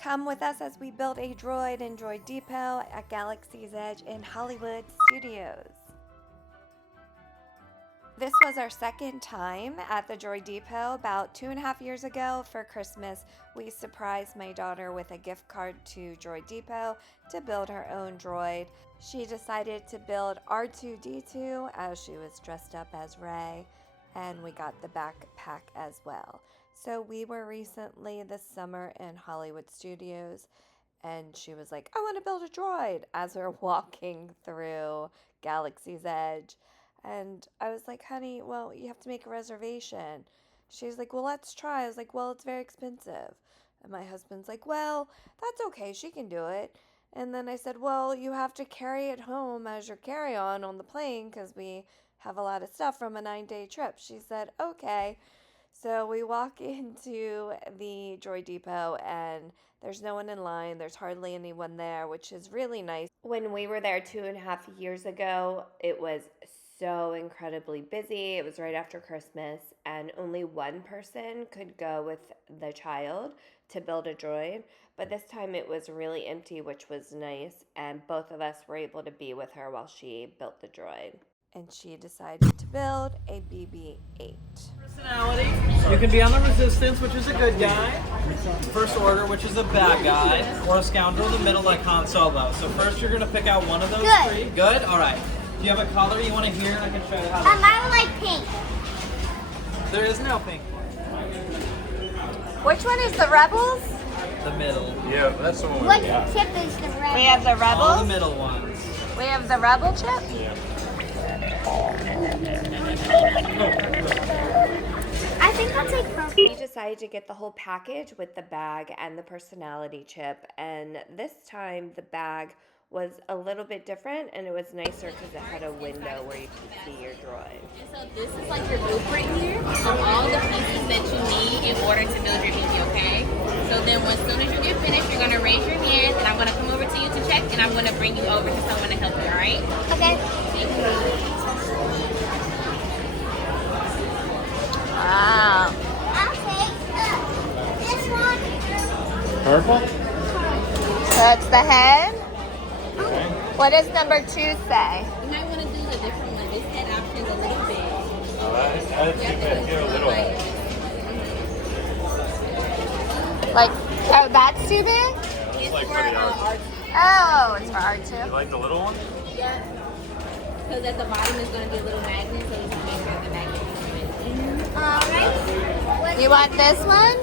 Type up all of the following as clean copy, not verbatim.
Come with us as we build a droid in Droid Depot at Galaxy's Edge in Hollywood Studios. This was our second time at the Droid Depot. About 2.5 years ago for Christmas, we surprised my daughter with a gift card to Droid Depot to build her own droid. She decided to build R2-D2 as she was dressed up as Rey, and we got the backpack as well. So we were recently this summer in Hollywood Studios, and she was like, I want to build a droid, as we're walking through Galaxy's Edge. And I was like, honey, well, you have to make a reservation. She's like, well, let's try. I was like, well, it's very expensive. And my husband's like, well, that's okay. She can do it. And then I said, well, you have to carry it home as your carry-on on the plane because we have a lot of stuff from a 9-day trip. She said, okay. So we walk into the Droid Depot and there's no one in line. There's hardly anyone there, which is really nice. When we were there 2.5 years ago, it was so incredibly busy. It was right after Christmas, and only one person could go with the child to build a droid. But this time it was really empty, which was nice, and both of us were able to be with her while she built the droid. And she decided to build a BB-8. Personality. You can be on the Resistance, which is a good guy. First Order, which is a bad guy. Or a scoundrel in the middle like Han Solo. So first you're going to pick out one of those three. Good? Alright. Do you have a color you want to hear? I can show you how to I would like pink. There is no pink. Which one is the Rebels? The middle. Yeah, that's the one. What chip is the red? We have the Rebels. All the middle ones. We have the Rebel chip. Yeah. I think that's like purple. We decided to get the whole package with the bag and the personality chip, and this time the bag was a little bit different, and it was nicer because it had a window where you could see your droid. And so this is like your blueprint here of all the pieces that you need in order to build your BB, okay? So then as soon as you get finished, you're going to raise your hand, and I'm going to come over to you to check, and I'm going to bring you over to someone to help you, all right? Okay. Thank you. Wow. I'll take this one. Purple? So it's the head. Okay. What does number 2 say? You might want to do the different one. This head option is a little big. Oh, that's too bad. Get a little head. Like, oh, that's too big? It's It's like for for the art. art. Oh, it's for You R2. like the little one? Yeah. Because at the bottom is going to be a little magnet, so you can make sure the magnet is in. Alright. You want this one?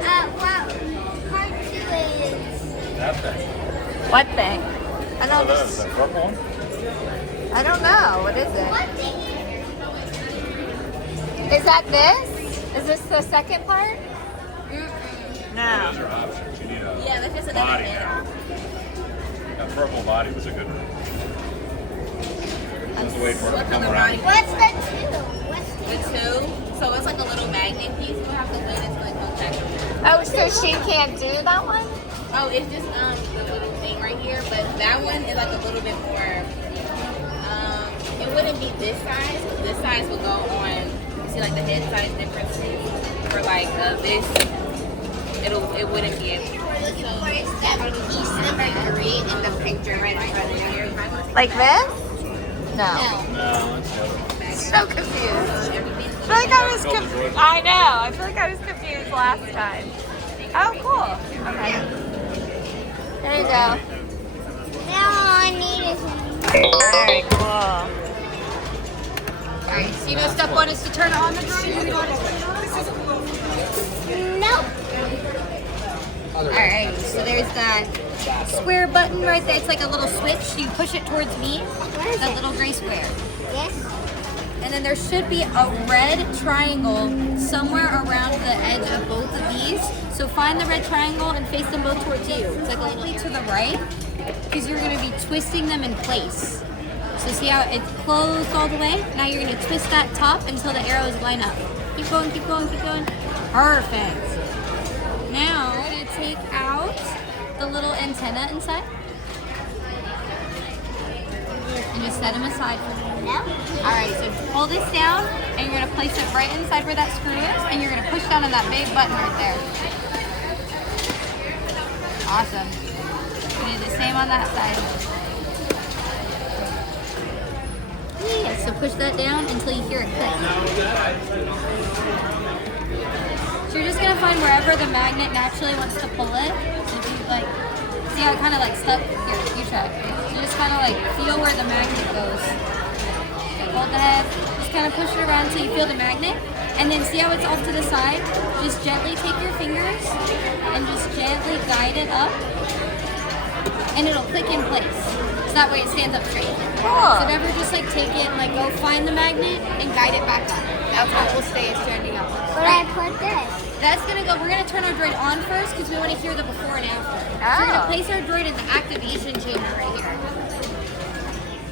Well, part 2 is... That thing. What thing? I Oh, don't that is the purple one? I don't know. What is it? What thing? Is that this? Is this the second part? Those No. are options. You need a Yeah, that's just another body head. now. That purple body was a good one. Just wait for it to What come color around. body? What's the 2? What's The 2. So it's like a little magnet piece. We'll have to do this like contact. Oh, so she can't do that one? Oh, it's just the little thing right here, but that one is like a little bit more. It wouldn't be this size. This size would go on. You see, like the head size differences for like this. It wouldn't be able. that piece number 3 in the picture right in front of you? Like this? No. No, it's the other one. So confused. I feel like I was I know. I feel like I was confused last time. Oh, cool. Okay. There you go. Now all I need is... Alright, cool. Alright, so you know step 1 is to turn on the droid? No. Alright, so there's that square button right there. It's like a little switch. You push it towards me, that little gray square. Yes. And then there should be a red triangle somewhere around the edge of both of these. So find the red triangle and face them both towards you. It's like a little to the right because you're going to be twisting them in place. So see how it's closed all the way? Now you're going to twist that top until the arrows line up. Keep going, keep going, keep going. Perfect. Now we're going to take out the little antenna inside. And just set them aside for me. No. Alright, so pull this down and you're going to place it right inside where that screw is and you're going to push down on that big button right there. Awesome. We do the same on that side. Yeah, so push that down until you hear it click. So you're just gonna find wherever the magnet naturally wants to pull it. So if you like, see how it kind of like stuck? Here, you try. So just kind of like feel where the magnet goes. Okay, hold the head, just kind of push it around until you feel the magnet. And then see how it's off to the side? Just gently take your fingers and just gently guide it up. And it'll click in place. So that way it stands up straight. Cool. So never just like take it and like go find the magnet and guide it back up. That's how it will stay standing up. Where do I put this? That's gonna go, we're gonna turn our droid on first because we want to hear the before and after. So we're gonna place our droid in the activation chamber right here.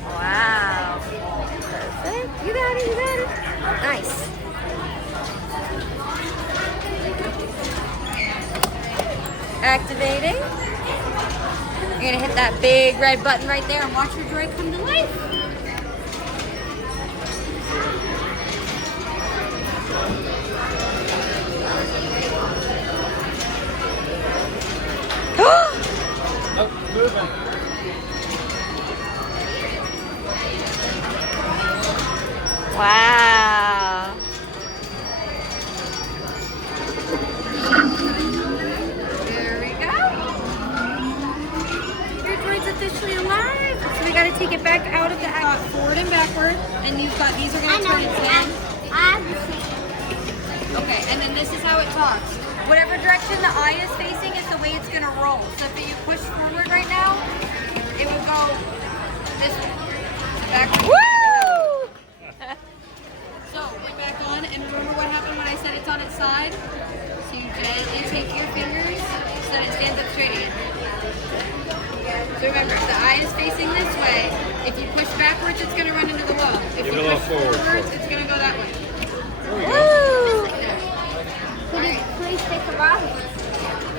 Wow. Perfect. You got it, you got it. Nice. Activating. You're gonna hit that big red button right there and watch your droid come to life. Oh, moving. Wow. There we go. Your droid's officially alive. So we gotta take it back out of the act forward and backward. And you've got, these are gonna turn its head. Okay, and then this is how it talks. Whatever direction the eye is facing is the way it's gonna roll. So if you push forward right now, it will go this way. Backwards. Woo! So, put back on, and remember what happened when I said it's on its side? So you gently take your fingers so that it stands up straight again. So remember, if the eye is facing this way, if you push backwards, it's going to run into the wall. If Give you it a little push forward. forwards, it's going to go that way. Woo! Please take a off.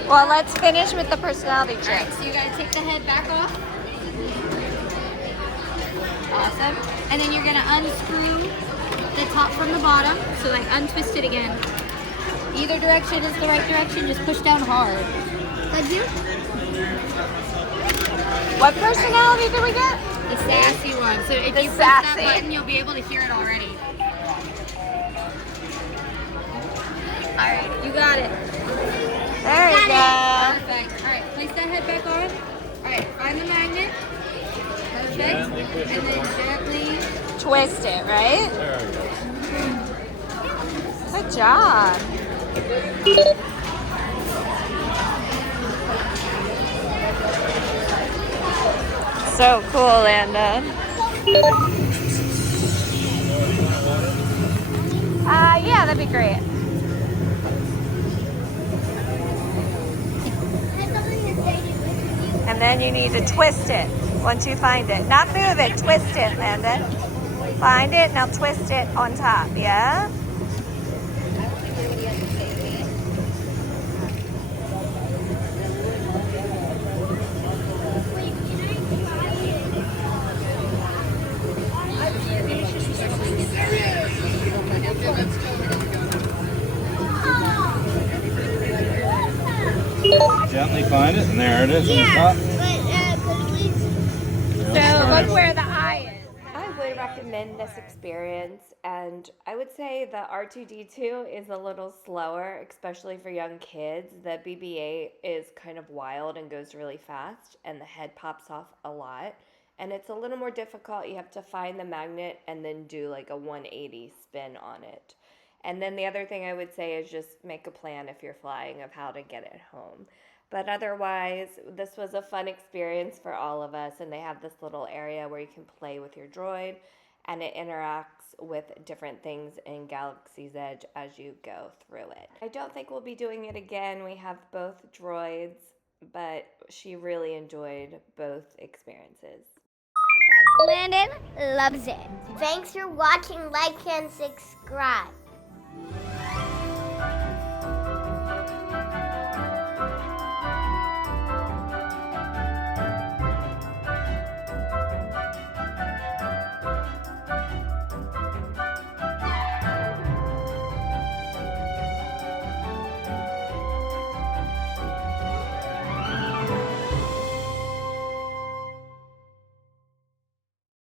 Well, let's finish with the personality All check. right, so you got to take the head back off. Awesome. And then you're going to unscrew the top from the bottom. So like untwist it again. Either direction is the right direction. Just push down hard. Could you? What personality did we get? The sassy one. So if The you press that sassy. button, you'll be able to hear it already. All right, you got it. There you go. Perfect. All right, place that head back on. All right, find the magnet. Perfect. Gently push it And then forward. gently. Twist it, right? There we go. Good job. So cool, Landon. Yeah, that'd be great. And then you need to twist it once you find it. Not move it, twist it, Landon. Find it, now twist it on top, yeah? Gently find it, and there it is on the top. So look where the eye is. I would recommend this experience, and I would say the R2D2 is a little slower, especially for young kids. The BB-8 is kind of wild and goes really fast, and the head pops off a lot. And it's a little more difficult. You have to find the magnet and then do like a 180 spin on it. And then the other thing I would say is just make a plan if you're flying of how to get it home. But otherwise, this was a fun experience for all of us, and they have this little area where you can play with your droid, and it interacts with different things in Galaxy's Edge as you go through it. I don't think we'll be doing it again. We have both droids, but she really enjoyed both experiences. Landon loves it. Thanks for watching, like, and subscribe.